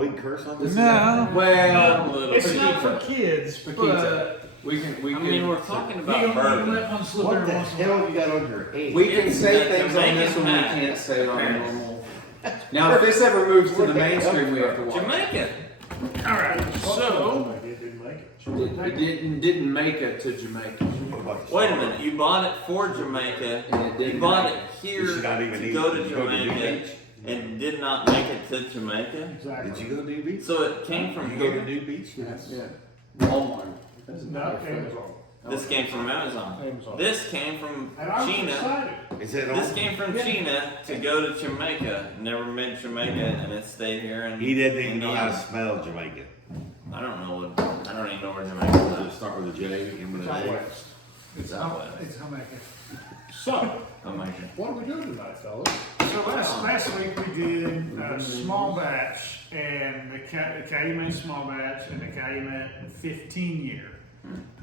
we can curse on this? No. Well, It's not for kids, but we can. I mean, we're talking you about don't bourbon. let one slip What every the once in a hell while. you got on your head? We can say It's things on this one we Jamaican can't say on Paris. normal. Now, if this ever moves to the mainstream, we have to watch. Jamaican. All right, so It didn't make it. It didn't make it to Jamaica. Wait a minute. You bought it for Jamaica. And it didn't You bought make it it. here You should not even to eat go it. to You go to New Jamaica Beach? and did not make it to Jamaica. exactly. Did you go to New Beach? So it came from Did you go to here. New Beach? Yes. Yeah. Walmart. No, Amazon. This came from Amazon. Amazon. This came from And I was China. excited. Is it This on? came from China to go to Jamaica. Never been to Jamaica, and it stayed here. And He didn't even know how to spell Jamaica. I don't know what. I don't even know where Jamaica Does it is. start with a J and with It's out an A? west. It's Jamaica. So, Jamaica. what are we doing tonight, fellas? So last week we did a small batch and the Calumet small batch and the Calumet 15 year.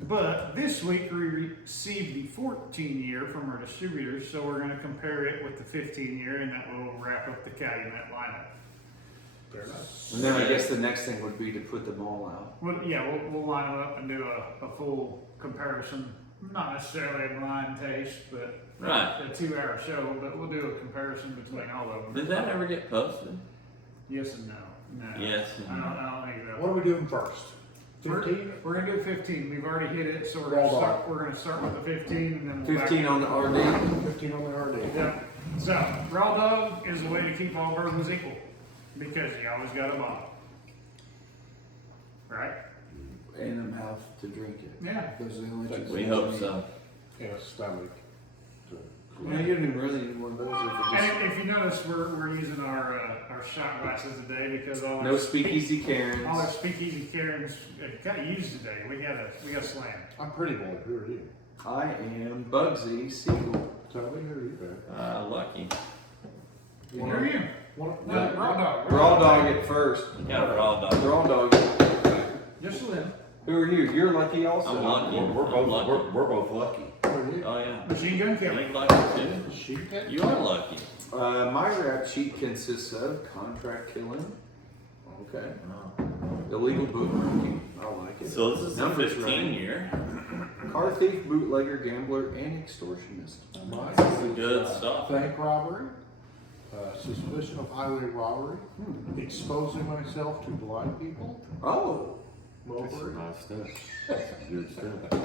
But this week we received the 14 year from our distributors, so we're going to compare it with the 15 year, and that will wrap up the Calumet lineup. Fair enough. And then I guess the next thing would be to put them all out. Well, yeah, we'll line them up and do a full comparison. Not necessarily a blind taste, but Right. a 2 hour show. But we'll do a comparison between all of them. Did that ever get posted? Yes and no. No. Yes and I don't think that. What are we doing first? 15? We're gonna do 15. We've already hit it, so Raw we're gonna start with the 15 and then we'll 15 on the RD. 15 on the RD. Yeah. So raw dog is a way to keep all bourbons equal because you always got a bottle, right? And a mouth to drink it. Yeah. Those are the only two We things hope you so. And a stomach. need. You don't even really need one of those if it And if you notice, we're using our shot glasses today because all no our speakeasy all our Karens. speakeasy Karens got used today. We got a slam. I'm Pretty Boy. Who are you? I am Bugsy Siegel. Tell me who are you, man? Lucky. Who are you? What? No, raw dog. Raw dog at first. Got a raw dog. Raw dog. Just a little. Who are you? You're lucky also. I'm lucky. We're both lucky. Who are you? Oh yeah. Machine gun Are killer. you lucky too? Sheep head? You are lucky. My rap sheet consists of contract killing. Okay. Oh. Illegal bootlegging. I like it. So this is the Numbers 15 running. year. Car thief, bootlegger, gambler, and extortionist. Mine This is is, good stuff. Bank robbery, suspicion of highway robbery, exposing myself to blind people, Oh. That's some mopering. nice stuff. That's some good stuff.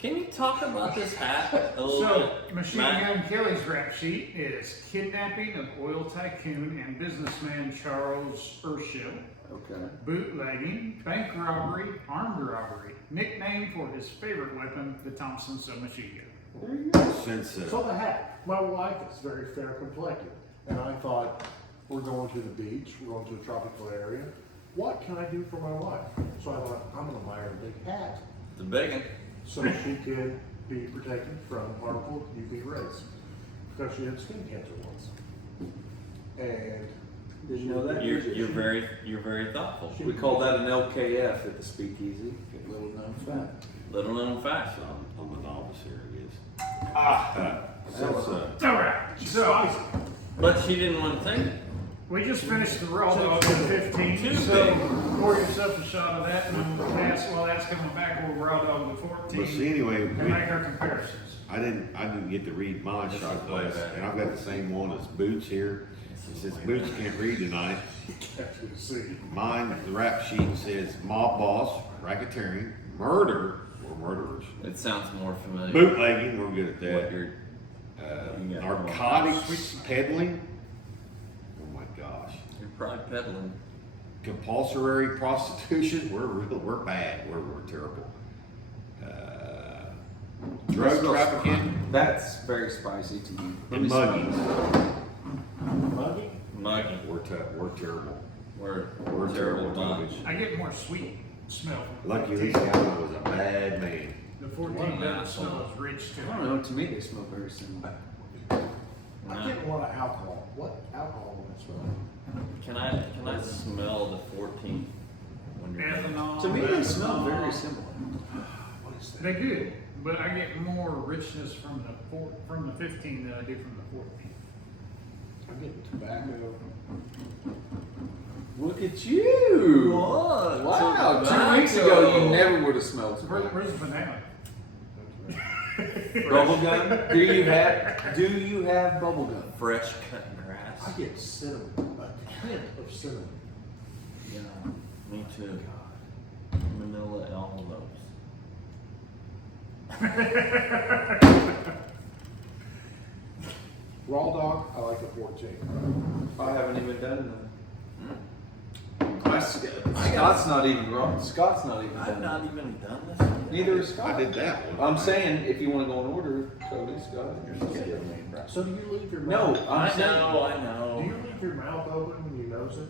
Can you talk about this hat a little So, bit? Machine Matt? Gun Kelly's rap sheet is kidnapping of oil tycoon and businessman Charles Urshill, Okay. bootlegging, bank robbery, armed robbery, nickname for his favorite weapon, the Thompson submachine gun. There you go. Since So the hat. My wife is very fair complected, and I thought, we're going to the beach, we're going to a tropical area. What can I do for my wife? So I thought, I'm going to buy her a big hat The big one. so she could be protected from harmful UV rays because she had skin cancer once. And Didn't know that. You're very thoughtful. We call that an LKF at the speakeasy. Little known fact. Little known fact. I'm a novice here, I guess. Since, All right. So But she didn't want to take it. we just finished the raw dog at 15. Too So big. pour yourself a shot of that, and then while that's coming back, we'll raw dog to 14 but see, anyway, and make our comparisons. I didn't get to read my This shot is way glass, better. and I've got the same one as Boots here. Since Boots can't read tonight, actually see. mine, the rap sheet says mob boss, racketeering, murder, or murderers, It sounds more familiar. bootlegging, we're good at What that, you're- You got narcotics peddling, oh my gosh, You're probably peddling. compulsory prostitution, we're bad, we're terrible. Drug trafficking That's very spicy to me. and mugging, Muggy? Muggy. we're terrible. We're We're terrible terrible bunch. bunch. I get more sweet smell. from Lucky 14. this guy was a bad man. The 14 Well, doesn't smell as rich to I don't know. To me, they smell very similar. I get a lot of alcohol. What alcohol would I smell? Can I smell the 14 when you're done? Ethanol. To me, they smell very similar. What is that? They're good, but I get more richness from the 15 than I do from the 14. I'm getting tobacco, Look at you! What? Wow, 2 Tobacco. weeks ago you never would have smelled tobacco. Where's the banana? Bubble gum? Do you have bubble gum? Fresh cut grass. I get cinnamon, a hint of cinnamon. Yeah, me too. Manila envelopes. Raw dog, I like the 14. I haven't even done that. Scott's not even wrong. Scott's not even I've done not that. even done this yet. Neither is Scott. I did that one. I'm saying if you want to go in order, Cody, Scott. So do you leave your No, mouth? I'm I saying. know. Do you leave your mouth open when you nose it?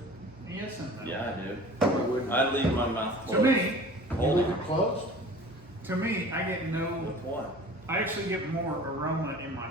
Yes and no. Yeah, I do. I wouldn't. I leave my mouth To closed. me, You Hold leave on. it closed? to me, I get no. With what? I actually get more aroma in my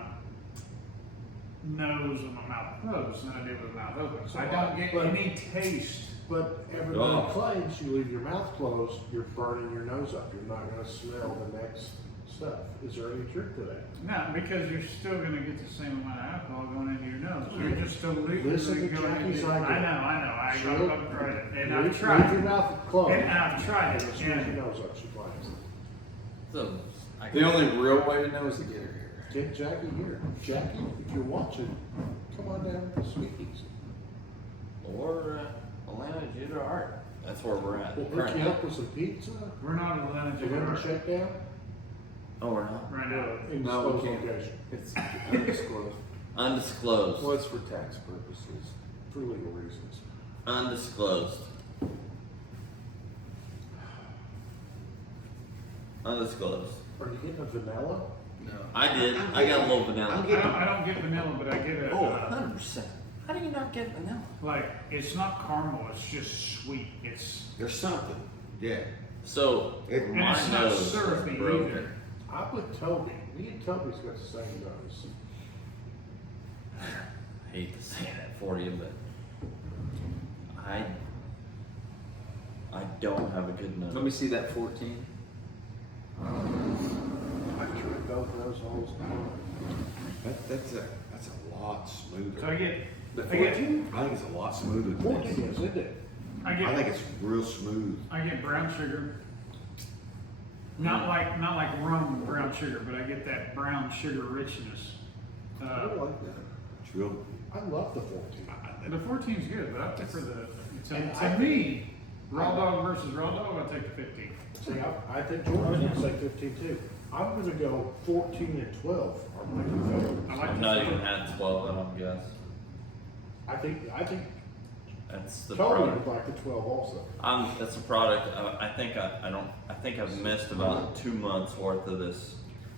nose with my mouth closed than I do with my mouth open. So I don't get But- any taste. But everybody Oh. claims you leave your mouth closed, you're burning your nose up. You're not gonna smell the next stuff. Is there any truth to that? No, because you're still going to get the same amount of alcohol going into your nose. You're just still leaving. Listen to Jackie's idea. I know. I She'll- got it, and Leave I've tried your it. mouth closed. And I've tried As it. soon as your And nose up, she claims. So, I The only real way to know is to get her here. Get Jackie here. Jackie, if you're watching, come on down to Sweeties. or Atlanta Judah Art. That's where we're at. We'll hook you currently. up with some pizza. we're not allowed to You're go gonna shut down Oh, we're not. right now. in No, we disposed can't. location It's undisclosed. Undisclosed. Well, it's for tax purposes. for legal reasons. Undisclosed. Undisclosed. Are you getting a vanilla? No. I did. I got a little vanilla. I don't get vanilla, but I get a. Oh, 100%. How do you not get vanilla? Like, it's not caramel, it's just sweet. It's. There's something. Yeah. So, It- my it's not nose is syrupy broken. either. I'm with Toby. Me and Toby's got the same nose. I hate to say that for you, but I don't have a good nose. Let me see that 14. I tried both of those holes. That's a lot smoother. So I get. The I get. 14? I think it's a lot smoother than 14 this. is, isn't it? I I get. think it's real smooth. I get brown sugar. Not like rum brown sugar, but I get that brown sugar richness. I like that. It's real. I love the 14. The 14's good, but I prefer the. And To me, raw dog versus raw dog, I take the 15. See, I think Jordan's gonna say 15 too. I'm gonna go 14 and 12 are my two favorites. I like I've the not 15. even had 12, I don't guess. I think That's the Toby product. would like the 12 also. That's a product. I think I think I've missed about 2 months worth of this.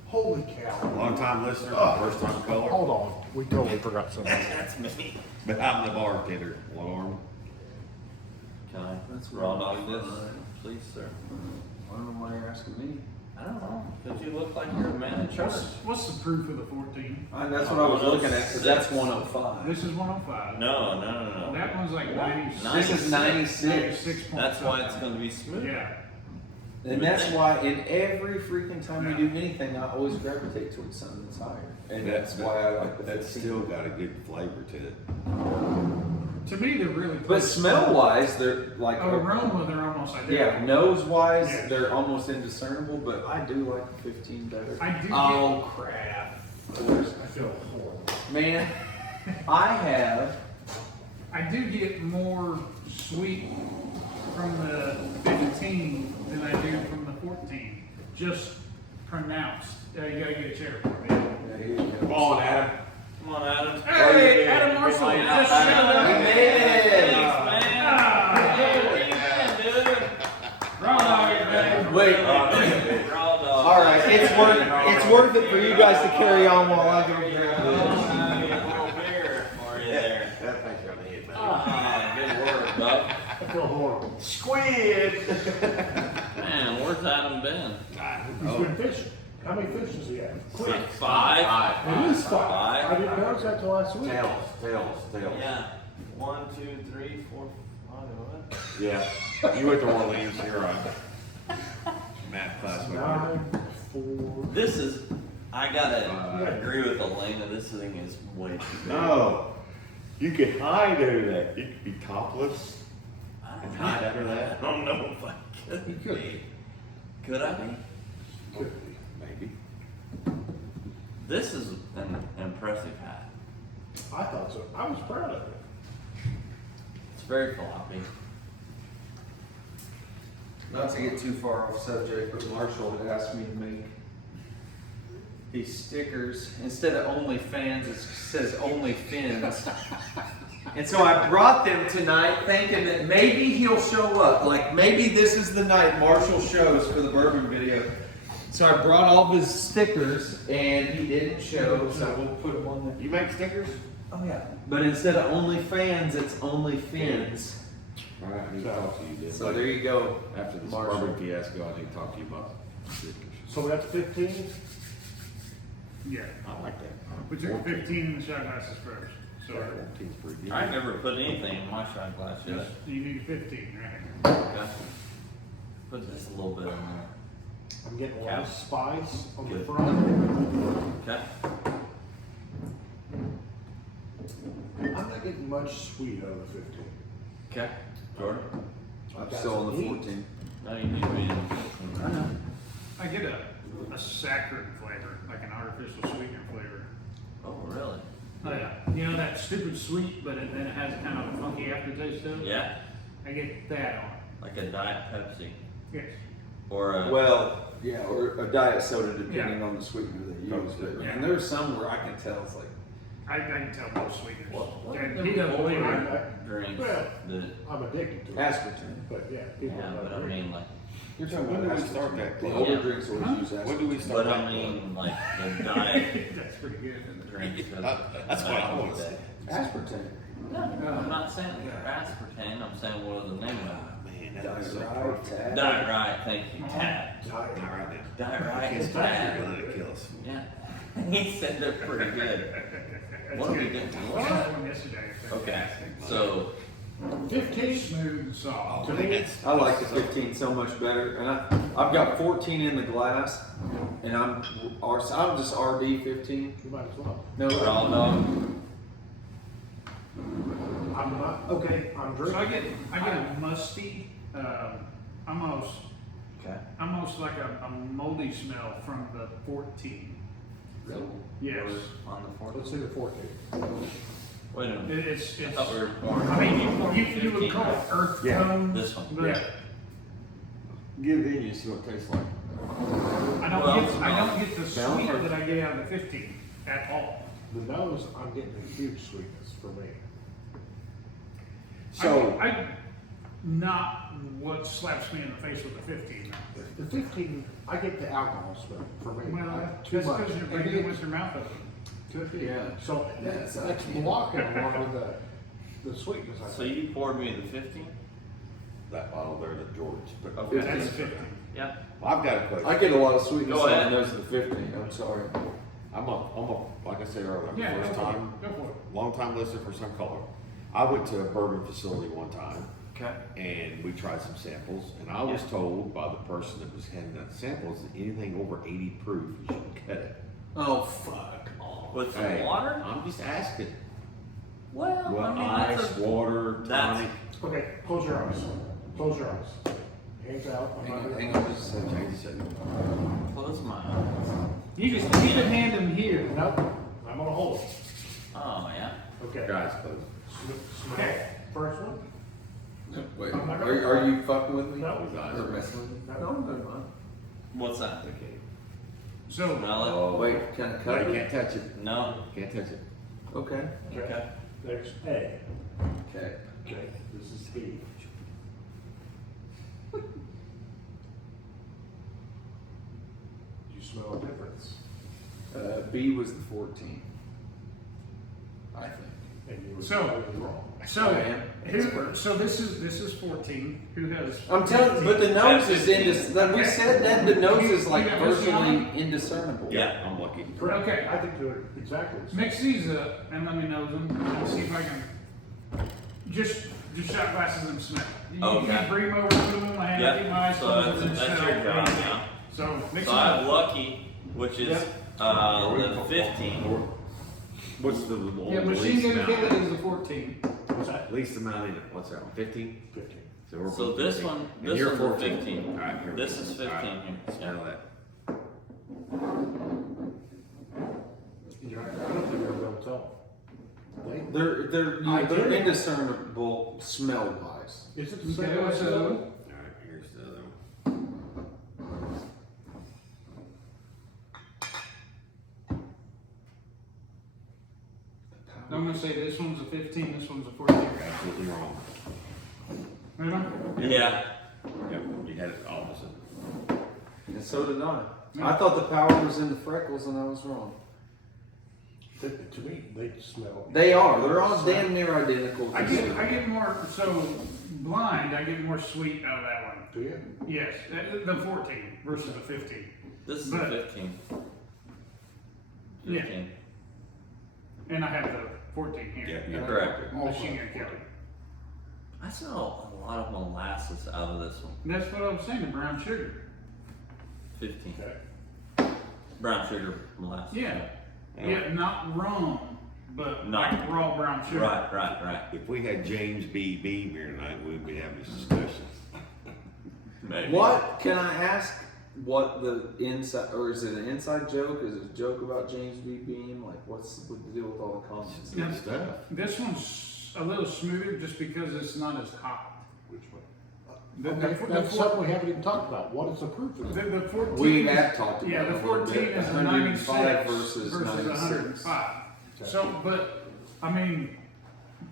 Holy cow. Long time listener, first time caller. Hold on, we totally forgot something. That's me. But I'm the bartender, Lauren. Can I That's raw right. dog this, please, sir? I don't know why you're asking me. I don't know. Because you look like you're a man in church. What's the proof of the 14? That's what I was looking at, because that's 105. This is 105. No. That one's like 96. This is 96. 96 point That's why it's something. going to be smooth. Yeah. And that's why in every freaking time we do anything, I always gravitate towards something that's higher. And that's why I like the 15. That's still got a good flavor to it. To me, they're really But close. smell wise, they're like. Aroma, they're almost identical. Yeah, nose wise, Yeah. they're almost indiscernible, but I do like the 15 better. I do Oh, crap. I feel horrible. Man, I do get more sweet from the 15 than I do from the 14. Just pronounced. You gotta get a chair for me. Yeah, here you go. Come on, Adam. Come on, Adam. Hey, Adam Marshall, Good just night, showed Adam. up. We made it. Thanks, man. Ah. Hey, where you been, dude? Raw dog, man. Wait. Raw dog. All right, it's worth it for you guys to carry on while I go grab Oh, this. I need a little beer for you there. That thing's gonna hit, man. Ah, good work, bub. I feel horrible. Squid! Man, where's Adam been? He's been fishing. How many fish does he have? Like 5? At least 5. Five. I didn't notice that till last week. Tails. Yeah. 1, 2, 3, 4, 5. What? Yeah. You went to Orleans, you're right. Math class with you. 9, 4. This is, I gotta agree with Elena, this thing is way too big. No. You could hide under that. You could be topless. and hide under I that? don't know if I could You could. be. Could I be? Could be. Maybe. This is an impressive hat. I thought so. I was proud of it. It's very floppy. Not to get too far off subject, but Marshall had asked me to make these stickers. Instead of OnlyFans, it says OnlyFins. And so I brought them tonight thinking that maybe he'll show up. Like maybe this is the night Marshall shows for the bourbon video. So I brought all of his stickers and he didn't show, so we'll put them on there. You make stickers? Oh yeah. But instead of OnlyFans, it's OnlyFins. All right, I need to talk to you then. So there you go. After this Marshall. bourbon fiasco, I need to talk to you about stickers. So that's 15? Yeah. I like that. We took 15 in the shot glasses first. So 14's pretty good. I never put anything in my shot glass yet. you need 15, right? Okay. Put just a little bit in there. I'm getting a lot of Cap. spice on the Good. front. Okay. I'm not getting much sweet out of the 15. Okay. Jordan? I'm Got still on some the heat. 14. No, you need to be in. I get a saccharine flavor, like an artificial sweetener flavor. Oh, really? Oh yeah. You know that stupid sweet, but then it has kind of a funky aftertaste to it? Yeah. I get that on Like a Diet Pepsi. it. Yes. Or a. Well, yeah, or a diet soda depending Yeah. on the sweetener they use. But, Yeah. and there's some where I can tell it's like, I can tell most sweeteners. What And are he doesn't the believe it. older drinks Well, that. I'm addicted to it. aspartame. But yeah, people Yeah, don't but I drink. mean, like. You're So talking when about do we aspartame. start that The club? older Yeah. drinks always Huh? use aspartame. When do we start But I that mean, like the diet That's pretty good. drinks. That's what I want to say. Aspartame. No, I'm not saying aspartame. I'm saying what are the name of it? Man, Diet that's so Right, perfect. Tab. Diet Right. Thank you. Tab. All right now. Diet Right Kids, is you're tab. gonna kill us. Yeah. He said they're pretty good. That's What are we good. doing? I had one yesterday. Okay. So 15? Smooth and soft. To me, it's I like the 15 so much better, and I've got 14 in the glass, and I'm just RD 15. you might as well. No, raw dog. I'm not, okay, I'm So I drinking. get a musty, almost like a moldy smell from the 14. Really? Yes. On the fourth. Let's see the 14. Wait a minute. It's I thought we were pouring. I mean, you would call it earth Yeah, tone. this one. But Yeah. Get it in, you see what it tastes like. I don't Well, get the smell sweet or- that I get out of the 15 at all. The nose, I'm getting a huge sweetness for me. So, I not what slaps me in the face with the 15. The 15, I get the alcohol smell for me. Well, Not that's too much. because you're drinking it with your mouth open. Could be. Yeah. So that's blocking a lot of the sweetness. I So think. you poured me the 15? that bottle there that George put. Okay. That's 15. Yeah. Well, I've got a question. I get a lot of sweetness Go ahead. on those of the 15. I'm sorry. I'm like I said earlier, I'm Yeah, the first go for it. time, Go for it. long time listener for some color. I went to a bourbon facility one time Okay. and we tried some samples, and I was told by the person that was handing out the samples that anything over 80 proof, you should cut it. Oh, fuck off. With some Hey, water? I'm just asking. Well, Well, I mean, ice, that's a, water, that's- tonic. Okay, close your eyes. Close your eyes. Hands out. I'm not Hang gonna- on just a second. Change the setting. close my eyes. You just keep it hand him here. Nope, I'm gonna hold it. Oh, yeah. Okay. Guys, close. Smell. Okay. First one? Wait, I'm not gonna- are you fucking with me? No. Or messing with me? No. No, no. What's that? So, Smell it? Oh, Wait, can I no, cut you it? can't touch it. No. Can't touch it. Okay. Okay. There's A. Okay. Okay, this is B. You smell a difference? B was the 14. I think. And you were So- totally wrong. so, I am. so this is 14. Who has? I'm telling you, but the nose is like we said that the nose is like You got this virtually one? indiscernible. Yeah. I'm lucky. Correct. Okay. I think they're exactly the same. Mix these up and let me know them. And see if I can just shot glasses and smell. You Okay. can bring them over, put them in my hand, Yeah. keep my eyes So closed, that's- and that's smell your job everything. now. So mix So them I have up. Lucky, which is the 15. What's the Yeah, machine least gun amount? killing is the 14. What's that? Least amount in it. What's that one? 15? 15. So this one, And this you're one's 14. 15. All right, here we This go. is 15 All right, here. smell that. You know, I don't think I'll be able to tell. They, They're indiscernible smell wise. is it the Okay, same as so- the other? All right, here's the other one. I'm gonna say this one's a 15, this one's a 14. Absolutely wrong. Remember? Yeah. Yep, you had it opposite. And so did I. I thought the power was in the freckles, and I was wrong. To me, they smell. They are. They're all damn near identical. I get more, so blind, I get more sweet out of that one. Do you? Yes, the 14 versus the 15. This is But- the 15. Yeah. 15. And I have the 14 here. Yeah, You're correct. Machine Gun Kelly. I smell a lot of molasses out of this one. And that's what I was saying, the brown sugar. 15. Okay. Brown sugar molasses. Yeah. Yeah, not rum, but Not- like raw brown sugar. Right. If we had James B. Beam here tonight, we'd be having this discussion. Maybe. What can I ask? What the inside, or is it an inside joke? Is it a joke about James B. Beam? Like, what's the deal with all the comments? Good stuff. This one's a little smoother just because it's not as hot. Which one? The, Okay, that's something we haven't even talked about. What is the proof of the, it? the 14 We is- have talked about Yeah, it the a little 14 bit. is a 105 96 versus 96. 105. Okay. So, but, I mean,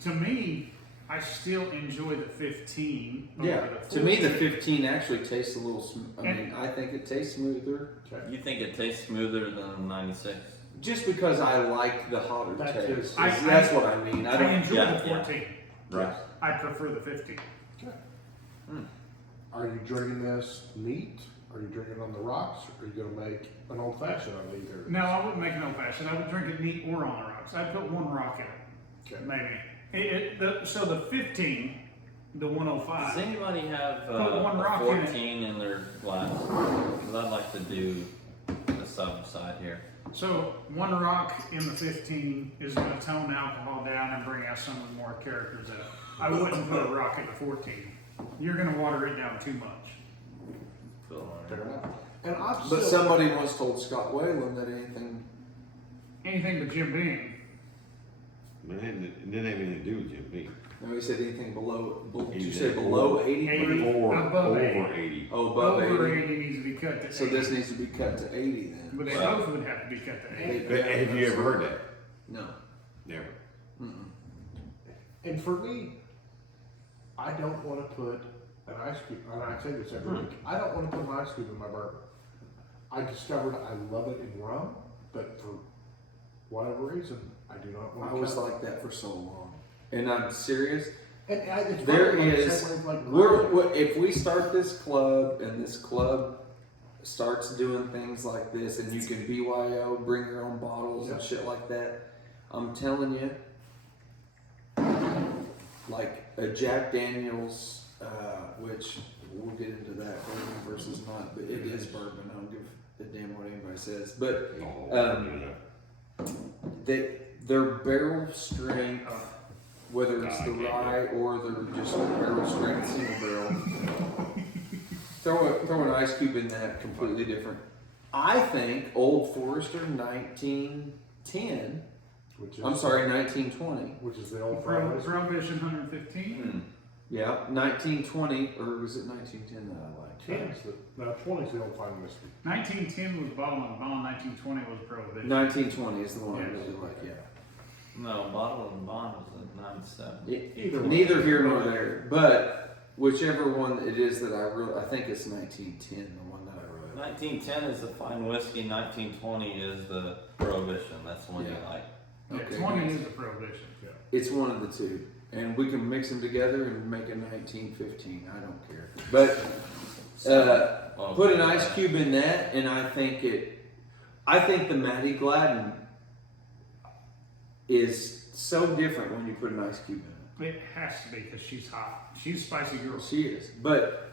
to me, I still enjoy the 15 over Yeah, the 14. to me the 15 actually tastes a little. I And- mean, I think it tastes smoother, Okay. You think it tastes smoother than 96? just because I like the hotter That taste. is- That's what I mean. I I don't. enjoy yeah, the yeah. 14. Right. I prefer the 15. Okay. Are you drinking this neat? Are you drinking it on the rocks? Or are you going to make an old fashioned out of either? No, I wouldn't make an old fashioned. I would drink it neat or on the rocks. I'd put one rock in it, Okay. maybe. So the 15, the 105. Does anybody have Put one a rock in it. 14 in their glass? Because I'd like to do the sub side here. So one rock in the 15 is going to tone alcohol down and bring out some of the more characters out. I wouldn't put a rock in the 14. You're going to water it down too much. Fair enough. And I'm But still, somebody once told Scott Whalen that anything. Anything but Jim Beam. But it didn't have anything to do with Jim Beam. No, he said anything below. Did you Anything say below 80? 80. Or Above over 80. 80. Oh, above Over 80. 80 needs to be cut to So 80. this needs to be cut to 80 then. But they Well- both would have to be cut to 80. But have you ever heard that? No. Never. and for me, I don't want to put an ice cube, and I say this every week, I don't want to put an ice cube in my bourbon. I discovered I love it in rum, but for whatever reason, I do not want I to was cut it. like that for so long. And I'm serious. And it's There probably like the is, same way with like we're, if we start this club and this club starts doing things like this and you can BYO, bring your own bottles and Yeah. shit like that, I'm telling you, like a Jack Daniels, which we'll get into that bourbon versus not, but it is bourbon. I don't give a damn what anybody says. But their barrel strength, whether it's the rye or they're just barrel strength single barrel, throw an ice cube in that, completely different. I think Old Forester 1910. which is, I'm sorry, 1920. which is the old Fridays. Prohibition 115. Yeah, 1920, or was it 1910 that I liked? 10's the, no, 20's the old fine whiskey. 1910 was bottle and bond. 1920 was prohibition. 1920 is the one I Yes. really like. Yeah. No, bottle and bond was at 97. Either way. Neither here nor there, but whichever one it is that I think it's 1910, the one that I wrote. 1910 is the fine whiskey. 1920 is the prohibition. That's the one you Yeah. like. Yeah, Okay, 20 nice. is a prohibition. Yeah. It's one of the two, and we can mix them together and make a 1915. I don't care, but Oh, put an ice cube in that, and I think the Maddie Gladden is so different when you put an ice cube in it. It has to be because she's hot. She's a spicy girl. She is, but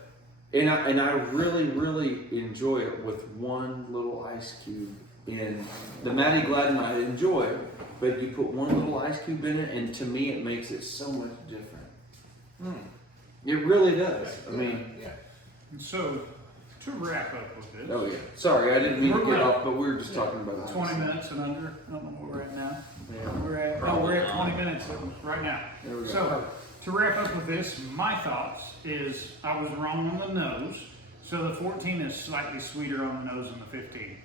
and I really enjoy it with one little ice cube in the Maddie Gladden. I enjoy, but you put one little ice cube in it, and to me it makes it so much different. It really does. I mean, Yeah. And so, to wrap up with this. oh yeah. Sorry, I didn't mean to get off, but we were just talking about 20 minutes and under. I don't know what we're at now. Yeah. We're at 20 minutes right now. There we go. So, to wrap up with this, my thoughts is I was wrong on the nose. So the 14 is slightly sweeter on the nose than the 15.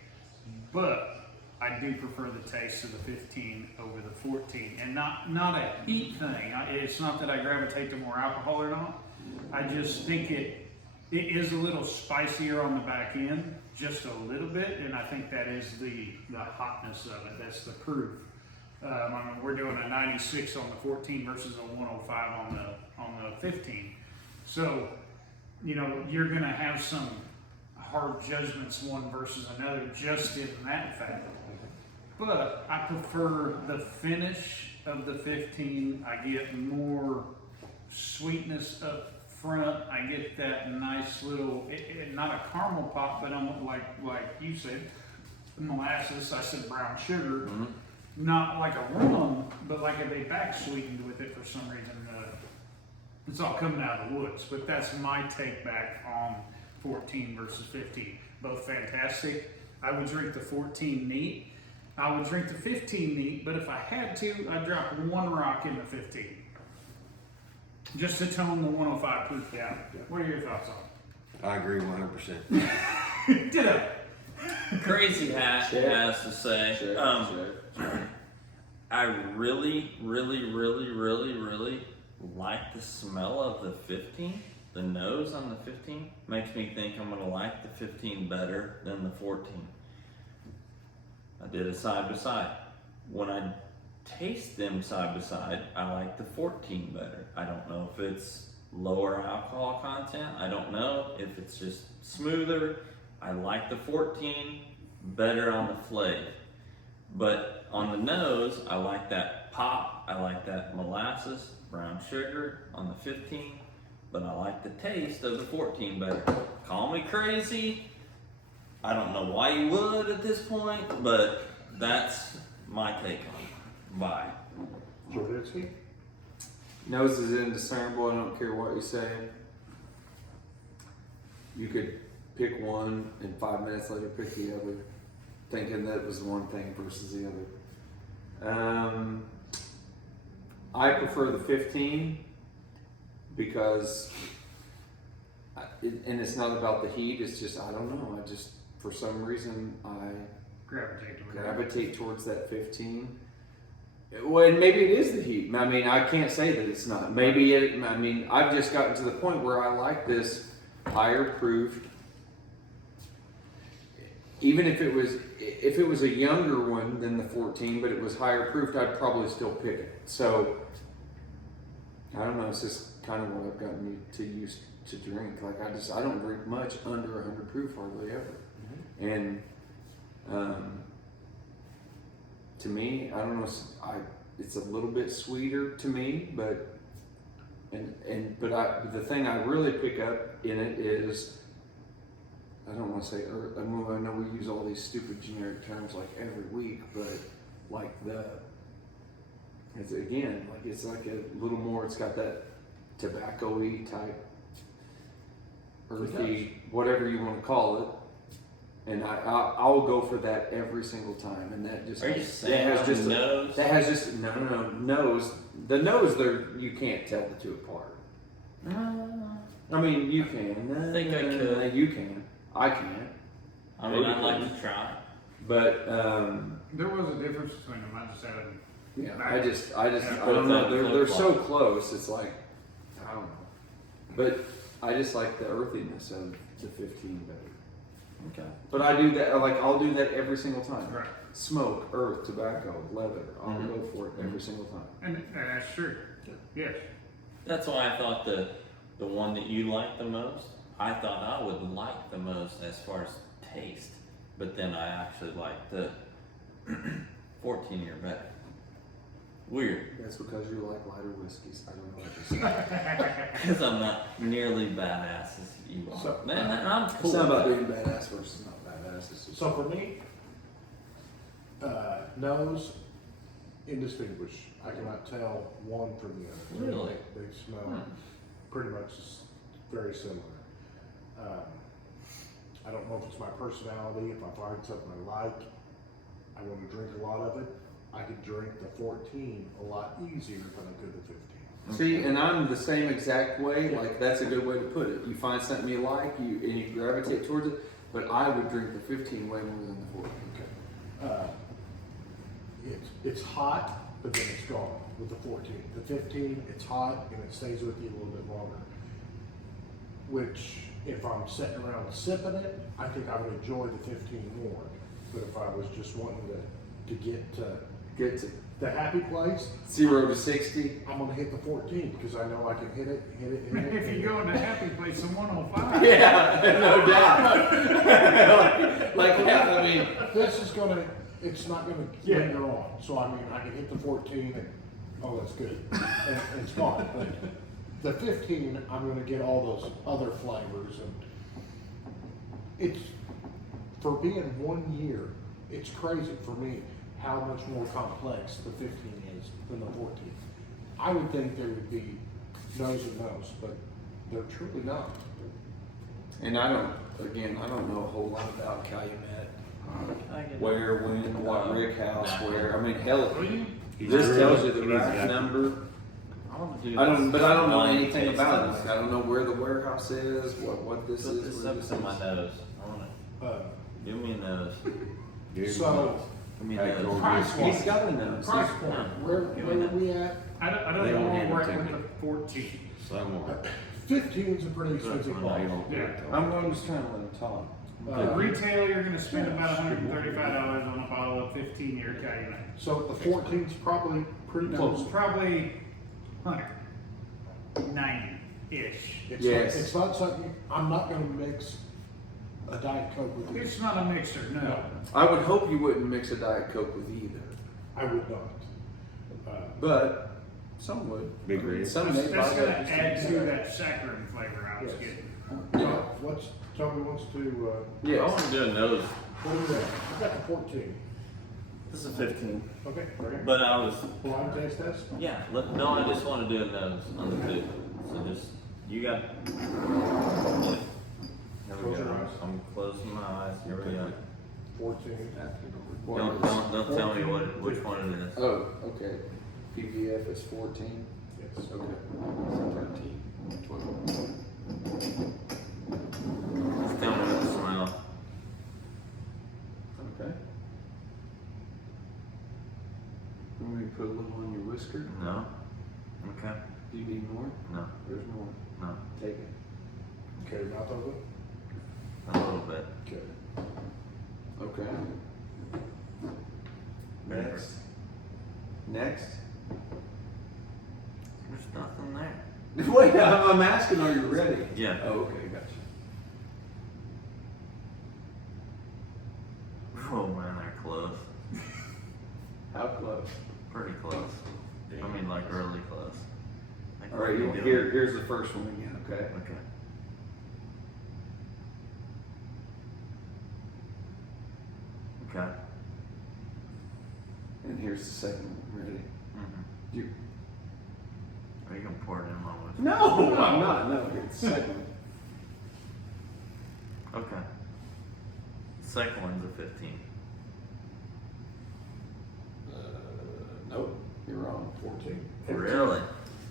But I do prefer the taste of the 15 over the 14. And not a heat thing. It's not that I gravitate to more alcohol or not. I just think it is a little spicier on the back end, just a little bit. And I think that is the hotness of it. That's the proof. I mean, we're doing a 96 on the 14 versus a 105 on the 15. So, you know, you're going to have some hard judgments one versus another just in that fact. But I prefer the finish of the 15. I get more sweetness up front. I get that nice little, not a caramel pop, but like you said, molasses. I said brown sugar. Mm-hmm. Not like a rum, but like they back sweetened with it for some reason. It's all coming out of the woods, but that's my take back on 14 versus 15. Both fantastic. I would drink the 14 neat. I would drink the 15 neat, but if I had to, I'd drop one rock in the 15. Just to tone the 105 proof down. What are your thoughts on I agree 100%. it? Ditto. Crazy Hat has to say, I really, really, really, really, really like the smell of the 15. The nose on the 15 makes me think I'm gonna like the 15 better than the 14. I did a side by side. When I taste them side by side, I like the 14 better. I don't know if it's lower alcohol content. I don't know if it's just smoother. I like the 14 better on the flavor. But on the nose, I like that pop. I like that molasses, brown sugar on the 15. But I like the taste of the 14 better. Call me crazy. I don't know why you would at this point, but that's my take on it. Bye. Jordansky? Nose is indiscernible. I don't care what you say. You could pick one and 5 minutes later pick the other, thinking that was one thing versus the other. I prefer the 15 because, and it's not about the heat. It's just I don't know. I just for some reason I gravitate towards that 15. Well, and maybe it is the heat. I mean, I can't say that it's not. Maybe it. I mean, I've just gotten to the point where I like this higher proof. Even if it was a younger one than the 14, but it was higher proofed, I'd probably still pick it. So I don't know. It's just kind of what I've gotten used to drink. Like I don't drink much under 100 proof hardly ever. Mm-hmm. And to me, I don't know. It's a little bit sweeter to me, but the thing I really pick up in it is. I don't want to say earth. I know we use all these stupid generic terms like every week, but like it's like a little more. It's got that tobacco-y type, earthy, whatever you want to call it. And I'll go for that every single time. And that just Are you saying that has just nose? That has just no nose. The nose there you can't tell the two apart. I mean you can. I think I could. You can. I can't. I mean, I'd like to try. But There was a difference between them. I just haven't. yeah, I don't know. They're so close. It's like I don't know. But I just like the earthiness of the 15 better. Okay. But I do that. I'll do that every single time. Right. Smoke, earth, tobacco, leather. I'll go for it every single time. And that's true. Yes. That's why I thought the one that you liked the most, I thought I would like the most as far as taste, but then I actually like the 14-year better. Weird. That's because you like lighter whiskeys. I don't know what to say. Because I'm not nearly badass as you are. So- Man, I'm cool. It's not about being badass versus not badass. It's just So for me, nose, indistinguished. I cannot tell one from the other. Really? They smell pretty much very similar. I don't know if it's my personality. If I find something I like, I want to drink a lot of it. I could drink the 14 a lot easier than I could the 15. See, and I'm the same exact way. Like that's a good way to put it. You find something you like, and you gravitate towards it. But I would drink the 15 way more than the 14. It's hot, but then it's gone with the 14. The 15, it's hot and it stays with you a little bit longer. Which, if I'm sitting around sipping it, I think I would enjoy the 15 more. But if I was just wanting to get to the happy place, 0 to 60. I'm gonna hit the 14 because I know I can hit it. If you go into happy place, some 105. Yeah, no doubt. like, yeah, I mean, This is gonna, it's not gonna Yeah. linger on. So I mean, I can hit the 14 and, oh, that's good. And it's gone. But the 15, I'm gonna get all those other flavors and it's, for being 1 year, it's crazy for me how much more complex the 15 is than the 14. I would think there would be nose and nose, but they're truly not. and I don't know a whole lot about Calumet. Where, when, what rick house, where. I mean, hell, this tells you the rack number. I don't know anything about it. Like, I don't know where the warehouse is, what this Put is. this where up this to my is. nose. I want Uh, Give me a nose. so, Give me a Hey, nose. George. price He's wise, got a nose. price point, where are we at? I don't They won't know hand it where to with me. the 14. Some are. 15 is a pretty expensive They ball. don't do it till- I'm just trying to let him talk. Retail, you're gonna spend about $135 on a bottle of 15-year Calumet. So the 14's probably pretty No, close. it's probably 190-ish. It's not something, I'm not gonna mix a Diet Coke with you. It's not a mixer, no. I would hope you wouldn't mix a Diet Coke with either. I would not. But some would. Big red. Some That's may gonna buy that. add to that saccharin flavor I was Yes. getting. Tony wants to, I Yes. want to do a nose. what do you got? I got the 14. This is 15. Okay, right. But I was, Blind taste test? yeah, no, I just want to do a nose on the two. So just, you got, here we Close your go. eyes. I'm closing my eyes. Here we go. 14. Don't tell me which one it is. Oh, okay. PVF is 14. Yes. Okay. 13, 12. Just tell me what the smell. Okay. You want me to put a little on your whisker? No. Okay. Do you need more? No. There's more. No. Take it. Okay, mouth open? A little bit. Okay. Okay. Next. Next. There's nothing there. Wait, I'm asking, are you ready? Yeah. Oh, okay, gotcha. Oh man, they're close. How close? Pretty close. I mean, like really close. Like, All what right, are you doing? here's the first one again, okay? Okay. Okay. And here's the second one. Ready? Mm-hmm. You. Are you gonna pour it in my with? No, I'm not. No, here's the second one. Okay. Second one's a 15. Nope, you're wrong. 14. Really?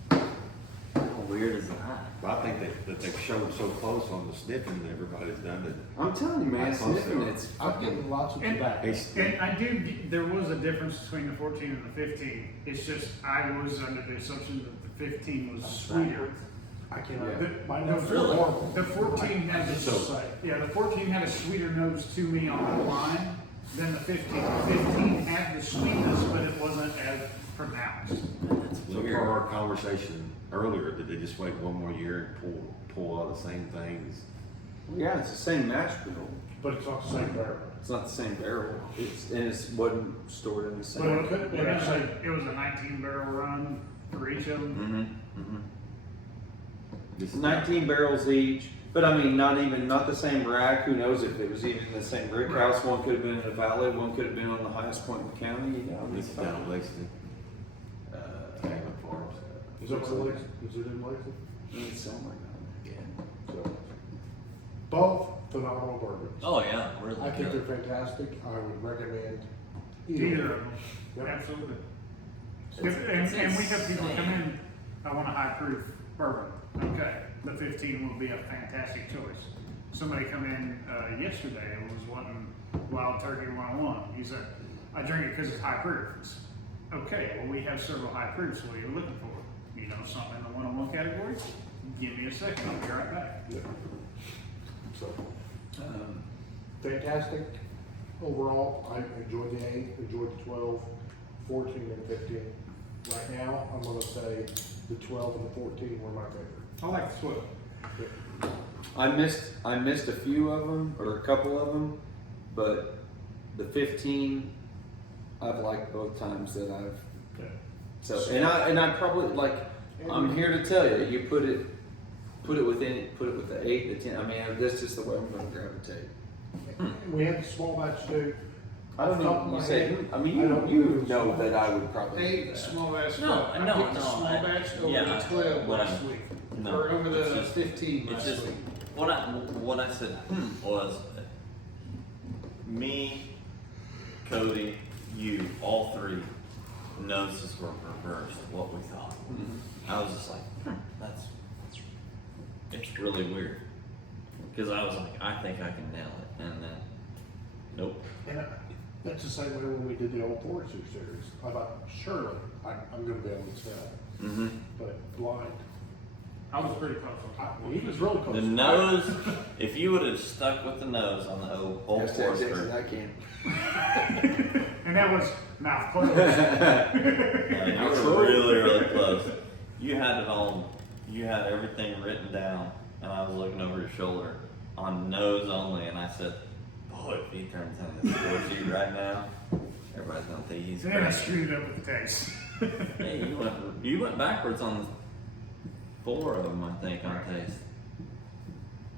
How weird is that? But I think that they've shown so close on the sniffing that everybody's done it. I'm telling you, man, That's close sniffing to it. it's I'm fucking. getting lots of And- tobacco. And I do, there was a difference between the 14 and the 15. It's just, I was under the assumption that the 15 was sweeter. I cannot. Yeah. My The, nose is Really? horrible. the 14 had a, So- yeah, the 14 had a sweeter nose to me on the line than the 15. The 15 had the sweetness, but it wasn't as pronounced. So per our conversation earlier, did they just wait one more year and pull all the same things? Yeah, it's the same mash bill. But it's not the same barrel. It's not the same barrel. It wasn't stored in the same. But it could- It was a 19 barrel run for each of them. Mm-hmm. Mm-hmm. This It's 19 barrels each, but I mean, not the same rack. Who knows if it was even the same brick house? One could have been in the valley. One could have been on the highest point in the county. You know, This is down in Lexington, Calumet Farms. Is it in Lexington? It's something like that. So, both phenomenal bourbons. Oh yeah, really I think good. they're fantastic. I would recommend Either of them, Yep. absolutely. It's- And we have people insane. come in, I want a high proof bourbon. Okay, the 15 will be a fantastic choice. Somebody come in yesterday and was wanting Wild Turkey 101. He said, I drink it because it's high proof. It's, okay, well, we have several high proofs. What are you looking for? You know, something in the 101 category? Give me a second, I'll be right back. Yeah. So, fantastic overall. I enjoyed the 8, enjoyed the 12, 14, and 15. Right now, I'm going to say the 12 and the 14 were my favorite. I like the 12. I missed a few of them, or a couple of them, but the 15, I've liked both times that I've. Yeah. So and I probably like. I'm here to tell you, you put it with the 8, the 10. I mean, that's just the way I'm going to gravitate. We had the small batch too. I don't Off the top of know. my You say, head, I mean, I don't you know know the that I would probably. do 8 that. small batch. No, I no, picked the no, small I- batch over yeah, the 12 what last I'm- week. No, Or over it's the just- 15 It's last just week. what I said was me, Cody, you, all three noses were reversed what we thought. I was just like, it's really weird because I was like, I think I can nail it, and then nope. And that's the same way when we did the Old Forester series. I thought, surely I'm going to be able to tell. Mm-hmm. But blind. I was pretty close on He was really close. The nose, if you would have stuck with the nose on the old Yes, yes, yes, Forester, I can. And that was mouth closed. yeah, you were really, really close. You had it all, you had everything written down, and I was looking over your shoulder on nose only, and I said, boy, if he turns in this score sheet right now, everybody's gonna think he's And then I crazy. screwed it up with the taste. Hey, you went backwards on 4 of them, I think, on taste.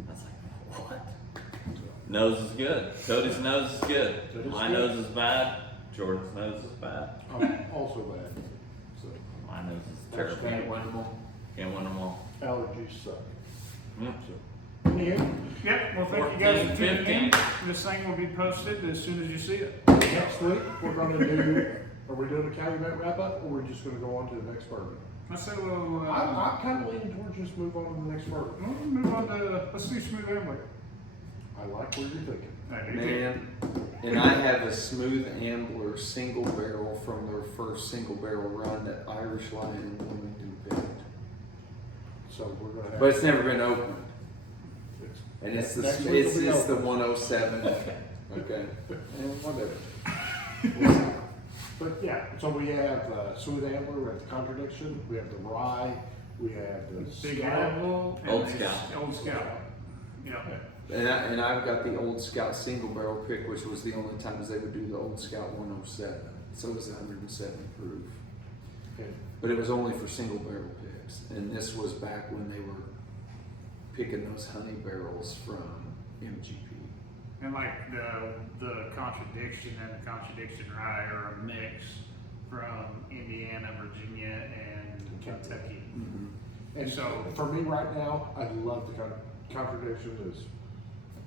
I was like, what? Nose is good. Cody's nose is good. That is My good. nose is bad. Jordan's nose is bad. I'm also bad. So, My nose is terrible. Can't win them all. Can't win them all. allergies suck. Yep. Anywho, Yep, well, thank you guys for 14, tuning in. 15. This thing will be posted as soon as you see it. next week we're going to do, are we doing a Calumet wrap up or we're just going to go on to the next bourbon? I say, well, I'm kind of leaning towards just move on to the next bourbon. we'll move on to, let's see Smooth Ambler. I like what you're thinking. I do too. Man, and I have a Smooth Ambler single barrel from their first single barrel run that Irish Lion in Wilmington picked. So we're going to have. But it's never been opened. it's- And it's next the week it's, will be it's the open. 107. Okay. And whatever. But yeah, so we have Smooth Ambler, we have the Contradiction, we have the Rye, we have the Big Scout. Apple. and Old the Scout. Old Scout. Yeah. And I've got the Old Scout single barrel pick, which was the only times they would do the Old Scout 107. So it was 107 proof. Okay. But it was only for single barrel picks. And this was back when they were picking those honey barrels from MGP. And like the Contradiction and the Contradiction Rye are a mix from Indiana, Virginia, and Kentucky. And So- for me right now, I love the Contradiction is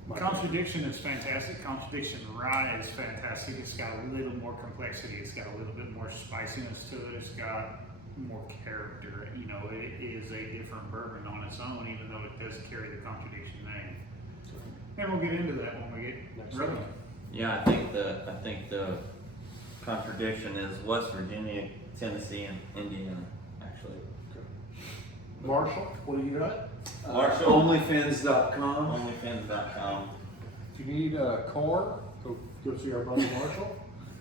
my Contradiction is fantastic. Contradiction Rye is fantastic. It's got a little more complexity. It's got a little bit more spiciness to it. It's got more character. You know, it is a different bourbon on its own, even though it does carry the Contradiction name. And we'll get into that when we get Next ready. week. Yeah, I think the contradiction is West Virginia, Tennessee, and Indiana, actually. Marshall, what do you got? Marshall. Onlyfins.com. Onlyfans.com. If you need a car, go see our brother Marshall.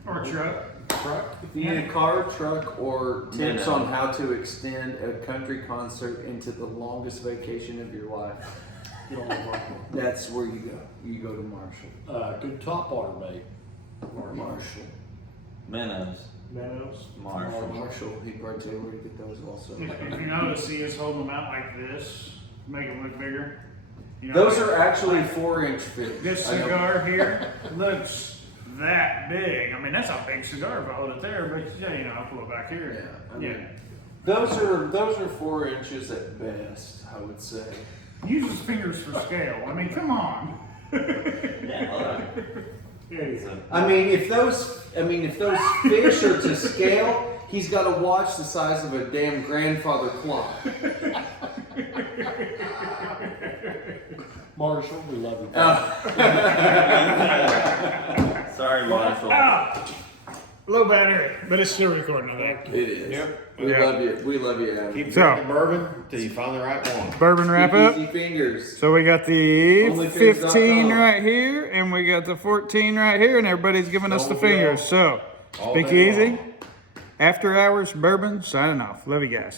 Or a truck. Truck. If you need a car, truck, or tips No. on how to extend a country concert into the longest vacation of your life, Get on the Marshall. that's where you go. You go to Marshall. Good top water bait. Marshall. Minnows. Meadows. Marshall. Marshall. He brought Taylor to get those also. If you notice, he is holding them out like this, to make them look bigger. You know, Those are actually 4-inch fish. This I know. cigar here looks that big. I mean, that's a big cigar if I hold it there, but yeah, you know, I'll pull it back here. Yeah, I mean, Those are 4 inches at best, I would say. Use his fingers for scale. I mean, come on. Yeah, I mean, if those fish are to scale, he's got to watch the size of a damn grandfather clock. Marshall, we love you. sorry, Marshall. Low battery, but it's still recording, I think. It is. Yep. We love you. We love you, Adam. Keep So- drinking bourbon until you find the right one. Bourbon wrap Keep up. easy fingers. So we got the OnlyFans.com. 15 right here, and we got the 14 right here, and everybody's giving us the All day fingers. So, All speak day easy. long. After Hours Bourbon, signing off. Love you guys.